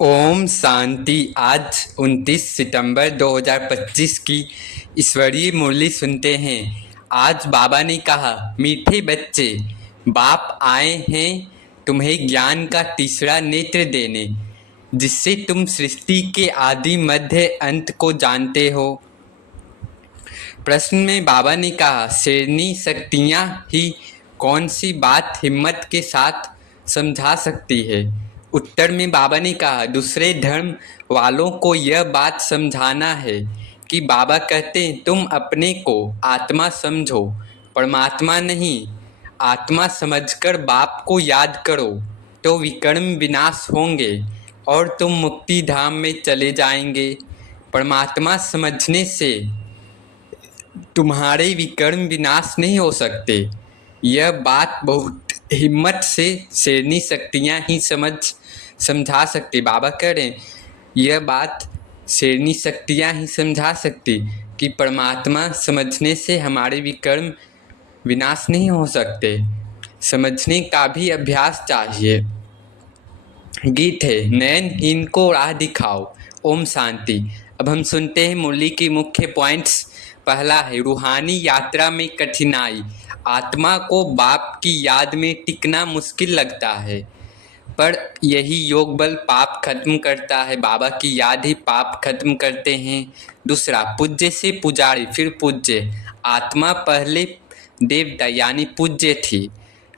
ओम शांति। आज 29 सितंबर 2025 की ईश्वरीय मुरली सुनते हैं। आज बाबा ने कहा, मीठे बच्चे, बाप आए हैं तुम्हें ज्ञान का तीसरा नेत्र देने, जिससे तुम सृष्टि के आदि मध्य अंत को जानते हो। प्रश्न में बाबा ने कहा, शेरनी शक्तियाँ ही कौन सी बात हिम्मत के साथ समझा सकती है। उत्तर में बाबा ने कहा, दूसरे धर्म वालों को यह बात समझाना है कि बाबा कहते हैं तुम अपने को आत्मा समझो, परमात्मा नहीं। आत्मा समझकर बाप को याद करो तो विकर्म विनाश होंगे और तुम मुक्ति धाम में चले जाएंगे। परमात्मा समझने से तुम्हारे विकर्म विनाश नहीं हो सकते। यह बात बहुत हिम्मत से शेरनी शक्तियाँ ही समझा सकती। बाबा कह रहे हैं यह बात शेरनी शक्तियाँ ही समझा सकती कि परमात्मा समझने से हमारे विकर्म विनाश नहीं हो सकते। समझने का भी अभ्यास चाहिए। गीत है, नयनहीन को राह दिखाओ। ओम शांति। अब हम सुनते हैं मुरली की मुख्य पॉइंट्स। पहला है, रूहानी यात्रा में कठिनाई। आत्मा को बाप की याद में टिकना मुश्किल लगता है, पर यही योग बल पाप खत्म करता है। बाबा की याद ही पाप खत्म करते हैं। दूसरा, पूज्य से पुजारी फिर पूज्य। आत्मा पहले देवता यानी पूज्य थी,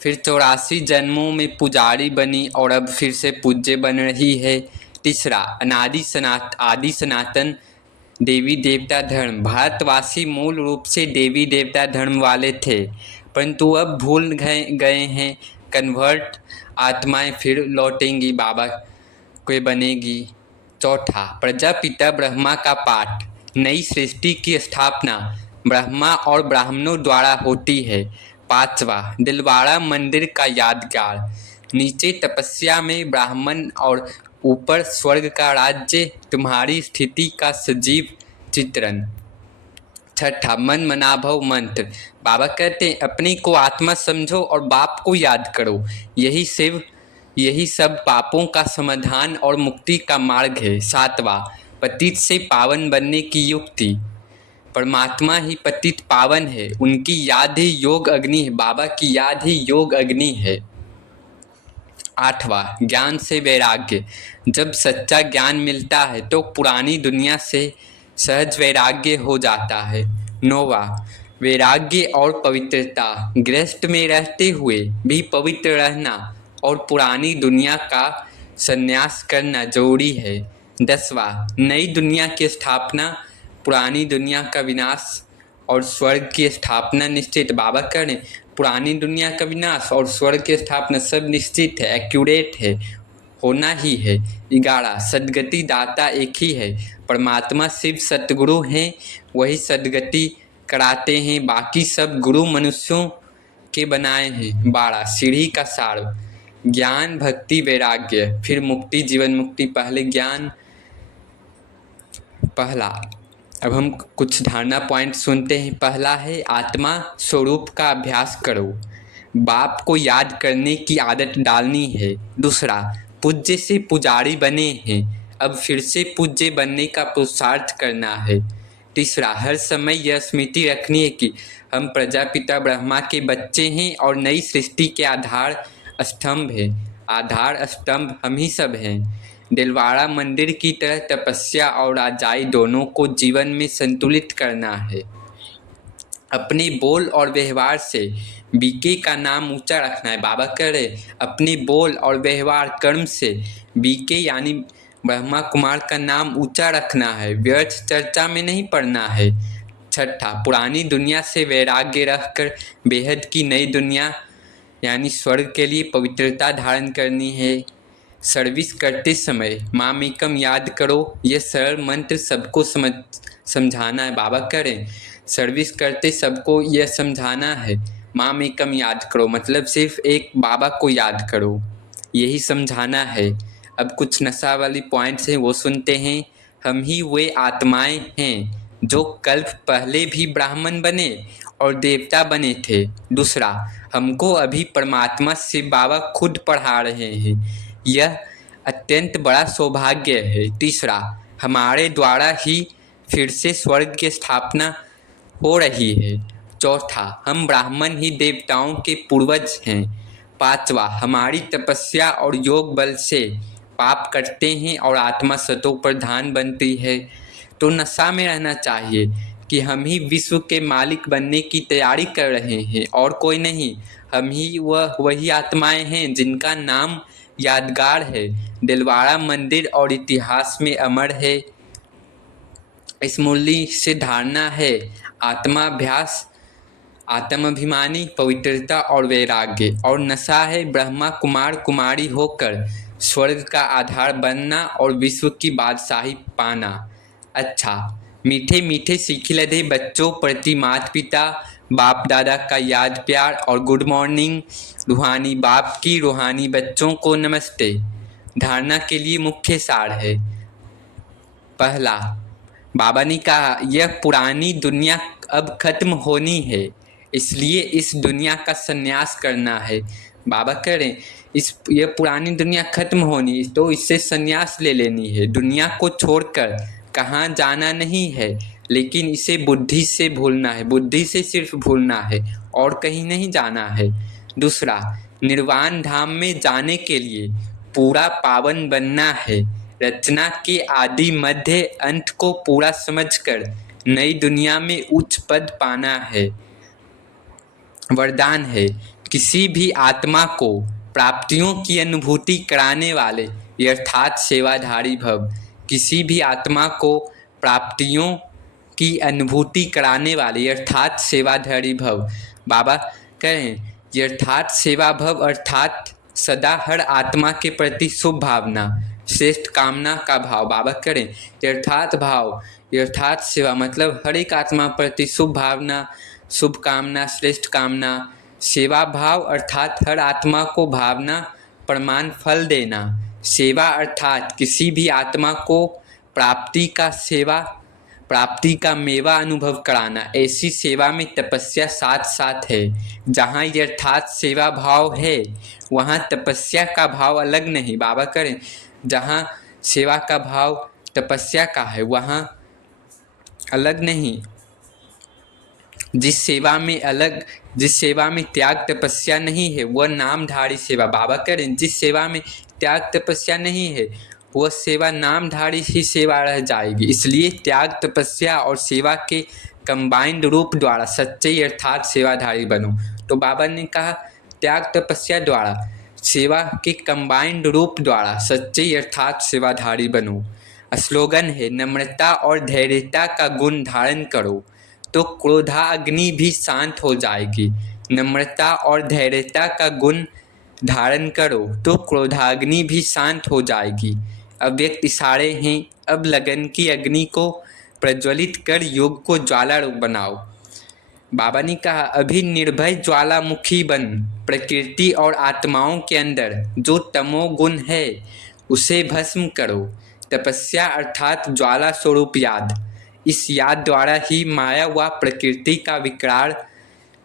फिर 84 जन्मों में पुजारी बनी और अब फिर से पूज्य बन रही है। तीसरा, आदि सनातन देवी देवता धर्म। भारतवासी मूल रूप से देवी देवता धर्म वाले थे, परंतु अब भूल गए हैं। कन्वर्ट आत्माएं फिर लौटेंगी, बाबा कोई बनेगी। चौथा, प्रजापिता ब्रह्मा का पाठ। नई सृष्टि की स्थापना ब्रह्मा और ब्राह्मणों द्वारा होती है। पांचवा, दिलवाड़ा मंदिर का यादगार। नीचे तपस्या में ब्राह्मण और ऊपर स्वर्ग का राज्य, तुम्हारी स्थिति का सजीव चित्रण। छठा, मन मनाभव मंत्र। बाबा कहते हैं अपने को आत्मा समझो और बाप को याद करो। यही सब पापों का समाधान और मुक्ति का मार्ग है। सातवां, पतित से पावन बनने की युक्ति। परमात्मा ही पतित पावन है, उनकी याद ही योग अग्नि है। बाबा की याद ही योग अग्नि है। आठवां, ज्ञान से वैराग्य। जब सच्चा ज्ञान मिलता है तो पुरानी दुनिया से सहज वैराग्य हो जाता है। नौवां, वैराग्य और पवित्रता। गृहस्थ में रहते हुए भी पवित्र रहना और पुरानी दुनिया का संन्यास करना जरूरी है। 10वां, नई दुनिया की स्थापना, पुरानी दुनिया का विनाश और स्वर्ग की स्थापना निश्चित। बाबा कह रहे पुरानी दुनिया का विनाश और स्वर्ग की स्थापना सब निश्चित है, एक्यूरेट है, होना ही है। 11, सदगति दाता एक ही है। परमात्मा शिव सतगुरु हैं, वही सदगति कराते हैं, बाकी सब गुरु मनुष्यों के बनाए हैं। 12, सीढ़ी का सार। ज्ञान भक्ति वैराग्य फिर मुक्ति, जीवन मुक्ति। पहले ज्ञान पहला। अब हम कुछ धारणा पॉइंट सुनते हैं। पहला है, आत्मा स्वरूप का अभ्यास करो। बाप को याद करने की आदत डालनी है। दूसरा, पूज्य से पुजारी बने हैं, अब फिर से पूज्य बनने का पुरुषार्थ करना है। तीसरा, हर समय यह स्मृति रखनी है कि हम प्रजापिता ब्रह्मा के बच्चे हैं और नई सृष्टि के आधार स्तंभ है। आधार स्तंभ हम ही सब हैं। दिलवाड़ा मंदिर की तरह तपस्या और राजाई दोनों को जीवन में संतुलित करना है। अपने बोल और व्यवहार से बीके का नाम ऊंचा रखना है। बाबा कह रहे अपने बोल और व्यवहार कर्म से बीके यानी ब्रह्मा कुमार का नाम ऊंचा रखना है, व्यर्थ चर्चा में नहीं पड़ना है। छठा, पुरानी दुनिया से वैराग्य रखकर बेहद की नई दुनिया यानी स्वर्ग के लिए पवित्रता धारण करनी है। सर्विस करते समय माम एकम याद करो, यह सरल मंत्र सबको समझाना है। बाबा कह रहे सर्विस करते सबको यह समझाना है, माम एकम याद करो, मतलब सिर्फ एक बाबा को याद करो, यही समझाना है। अब कुछ नशा वाली पॉइंट्स हैं वो सुनते हैं। हम ही वे आत्माएं हैं जो कल्प पहले भी ब्राह्मण बने और देवता बने थे। दूसरा, हमको अभी परमात्मा शिव बाबा खुद पढ़ा रहे हैं। यह अत्यंत बड़ा सौभाग्य है। तीसरा, हमारे द्वारा ही फिर से स्वर्ग की स्थापना हो रही है। चौथा, हम ब्राह्मण ही देवताओं के पूर्वज हैं। पांचवा, हमारी तपस्या और योग बल से पाप कटते हैं और आत्मा सतो प्रधान बनती है। तो नशा में रहना चाहिए कि हम ही विश्व के मालिक बनने की तैयारी कर रहे हैं और कोई नहीं। हम ही वही आत्माएं हैं जिनका नाम यादगार है, दिलवाड़ा मंदिर और इतिहास में अमर है। इस मूल्य से धारणा है आत्माभ्यास, आत्माभिमानी, पवित्रता और वैराग्य। और नशा है ब्रह्मा कुमार कुमारी होकर स्वर्ग का आधार बनना और विश्व की बादशाही पाना। अच्छा, मीठे मीठे सीखे लदे बच्चों प्रति माता पिता बाप दादा का याद प्यार और गुड मॉर्निंग। रूहानी बाप की रूहानी बच्चों को नमस्ते। धारणा के लिए मुख्य सार है। पहला, बाबा ने कहा यह पुरानी दुनिया अब खत्म होनी है, इसलिए इस दुनिया का संन्यास करना है। बाबा कह रहे हैं यह पुरानी दुनिया खत्म होनी तो इससे संन्यास ले लेनी है। दुनिया को छोड़कर कहाँ जाना नहीं है, लेकिन इसे बुद्धि से भूलना है, बुद्धि से सिर्फ भूलना है और कहीं नहीं जाना है। दूसरा, निर्वाण धाम में जाने के लिए पूरा पावन बनना है। रचना के आदि मध्य अंत को पूरा समझकर नई दुनिया में उच्च पद पाना है। वरदान है किसी भी आत्मा को प्राप्तियों की अनुभूति कराने वाले अर्थात सेवाधारी भव। किसी भी आत्मा को प्राप्तियों की अनुभूति कराने वाले अर्थात सेवाधारी भव। बाबा कहें अर्थात सेवा भव अर्थात सदा हर आत्मा के प्रति शुभ भावना, श्रेष्ठ कामना का भाव। बाबा करें यथार्थ भाव, यथार्थ सेवा मतलब हर एक आत्मा प्रति शुभ भावना, शुभ कामना, श्रेष्ठ कामना। सेवा भाव अर्थात हर आत्मा को भावना प्रमाण फल देना। सेवा अर्थात किसी भी आत्मा को प्राप्ति का मेवा अनुभव कराना। ऐसी सेवा में तपस्या साथ साथ है। जहाँ यथार्थ सेवा भाव है वहाँ तपस्या का भाव अलग नहीं। बाबा करें जहाँ सेवा का भाव तपस्या का है वहाँ अलग नहीं। जिस सेवा में त्याग तपस्या नहीं है वह नामधारी सेवा। बाबा करें जिस सेवा में त्याग तपस्या नहीं है वह सेवा नामधारी ही सेवा रह जाएगी। इसलिए त्याग तपस्या और सेवा के कंबाइंड रूप द्वारा सच्चे अर्थात सेवाधारी बनो। तो बाबा ने कहा त्याग तपस्या द्वारा सेवा के कंबाइंड रूप द्वारा सच्चे अर्थात सेवाधारी बनो। स्लोगन है नम्रता और धैर्यता का गुण धारण करो तो क्रोधाग्नि भी शांत हो जाएगी। नम्रता और धैर्यता का गुण धारण करो तो क्रोधाग्नि भी शांत हो जाएगी। अव्यक्त इशारे हैं, अब लगन की अग्नि को प्रज्वलित कर योग को ज्वाला रूप बनाओ। बाबा ने कहा अभी निर्भय ज्वालामुखी बन, प्रकृति और आत्माओं के अंदर जो तमोगुण है उसे भस्म करो। तपस्या अर्थात ज्वाला स्वरूप याद। इस याद द्वारा ही माया व प्रकृति का विकराल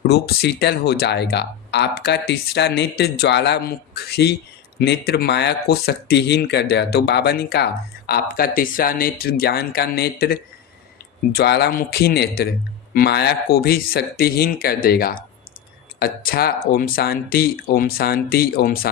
रूप शीतल हो जाएगा। आपका तीसरा नेत्र ज्वालामुखी नेत्र माया को शक्तिहीन कर देगा। तो बाबा ने कहा आपका तीसरा नेत्र ज्ञान का नेत्र ज्वालामुखी नेत्र माया को भी शक्तिहीन कर देगा। अच्छा, ओम शांति, ओम शांति, ओम शांति।